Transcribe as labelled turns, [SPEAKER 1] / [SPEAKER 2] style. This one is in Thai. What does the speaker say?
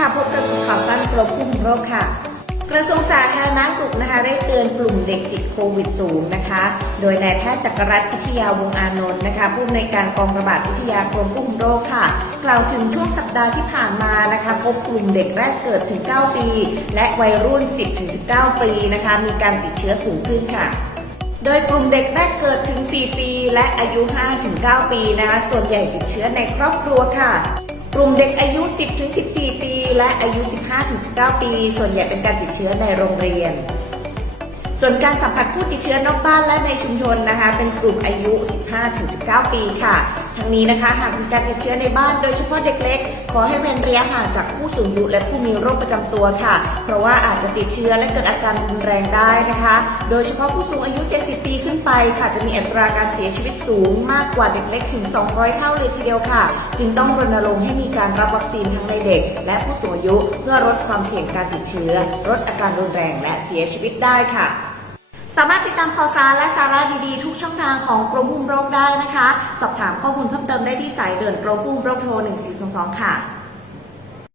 [SPEAKER 1] ค่ะ พบกับข่าวสั้นกรบคุมโรคค่ะ กระทรวงสาธารณสุขนะคะ ได้เตือนกลุ่มเด็กติดโควิดสูงนะคะ โดยนายแพทย์จักรรัตน์พิทยาวงอานนท์นะคะ ผู้อำนวยการกองระบาดวิทยากรมควบคุมโรคค่ะ กล่าวถึงช่วงสัปดาห์ที่ผ่านมานะคะ พบกลุ่มเด็กแรกเกิดถึง 9 ปี และวัยรุ่น 10-19 ปีนะคะ มีการติดเชื้อสูงขึ้นค่ะโดยกลุ่มเด็กแรกเกิดถึง 4 ปี และอายุ 5-9 ปีนะคะ ส่วนใหญ่ติดเชื้อในครอบครัวค่ะ กลุ่มเด็กอายุ 10-14 ปี และอายุ 15-19 ปี ส่วนใหญ่เป็นการติดเชื้อในโรงเรียน ส่วนการสัมผัสผู้ติดเชื้อนอกบ้านและในชุมชนนะคะ เป็นกลุ่มอายุ 15-19 ปีค่ะ ทั้งนี้นะคะหากมีการติดเชื้อในบ้านโดยเฉพาะเด็กเล็ก ขอให้เว้นระยะห่างจากผู้สูงอายุและผู้มีโรคประจำตัวค่ะ เพราะว่าอาจจะติดเชื้อและเกิดอาการรุนแรงได้นะคะ โดยเฉพาะผู้สูงอายุ 70 ไปค่ะจะมีอัตราการเสียชีวิตสูงมากกว่าเด็กเล็กถึง 200 เท่าเลยทีเดียวค่ะ จึงต้องรณรงค์ให้มีการรับวัคซีนทั้งในเด็ก และผู้สูงอายุเพื่อลดความเสี่ยงการติดเชื้อลดอาการรุนแรงและเสียชีวิตได้ค่ะสามารถติดตามข่าวสารและสาระดีๆ ทุกช่องทางของกรมควบคุมโรคได้นะคะ สอบถามข้อมูลเพิ่มเติมได้ที่สายเด่วนกรมควบคุมโรคโทร 1422 ค่ะ